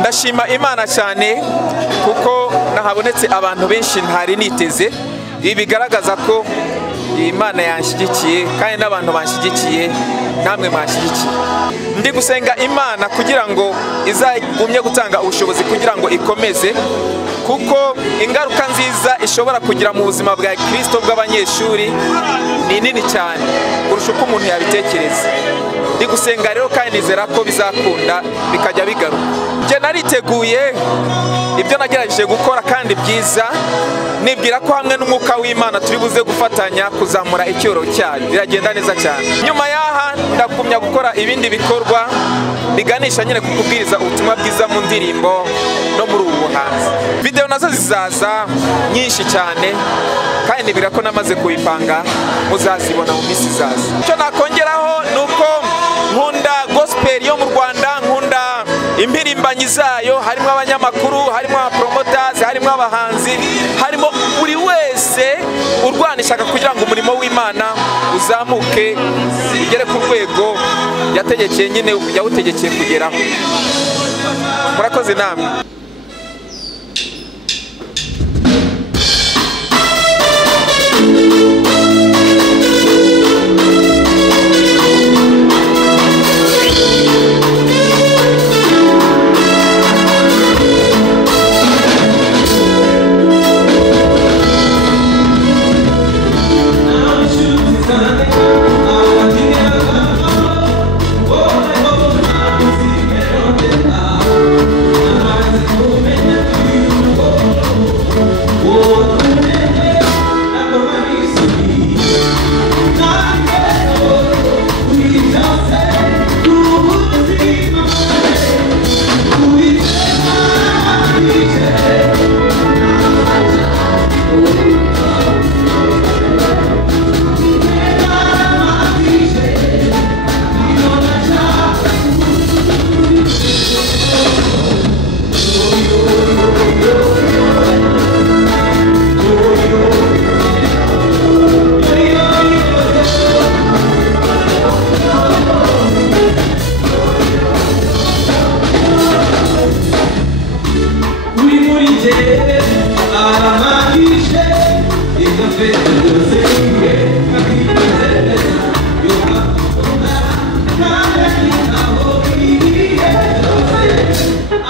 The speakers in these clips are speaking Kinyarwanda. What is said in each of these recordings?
ndashima Imana cyane kuko nahabonetse abantu benshi ntari niteze. Ibi bigaragaza ko Imana yanshyigikiye kandi n'abantu banshyigikiye, namwe mwashyigikiye. Ndi gusenga Imana kugira ngo izagumye gutanga ubushobozi kugira ngo ikomeze, kuko ingaruka nziza ishobora kugira mu buzima bwa Kristo bw'abanyeshuri ni nini cyane kurusha uko umuntu yabitekereza. Ndi gusenga rero kandi nizera ko bizakunda bikajya bigaruka. Nje nariteguye ibyo nagerageje gukora kandi byiza, nibwira ko hamwe n'umwuka w'Imana turi buze gufatanya kuzamura icyoro cyayo, biragenda neza cyane. Nyuma yaha ndagumya gukora ibindi bikorwa biganisha nyine ku kubwiriza ubutumwa bwiza mu ndirimbo no muri ubu buhanzi. Video nazo zizaza nyinshi cyane kandi nibwira ko namaze kuyipanga muzazibona mu minsi izaza. Icyo nakongeraho nuko nkunda gospel yo mu Rwanda, nkunda impirimbanyi zayo, harimo abanyamakuru, harimo abapromoters, harimo abahanzi, harimo buri wese urwanishaka kugira ngo umurimo w'Imana uzamuke ugere ku rwego yategekeye nyine yawutegekeye kugeraho. Murakoze namwe.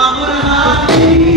I'm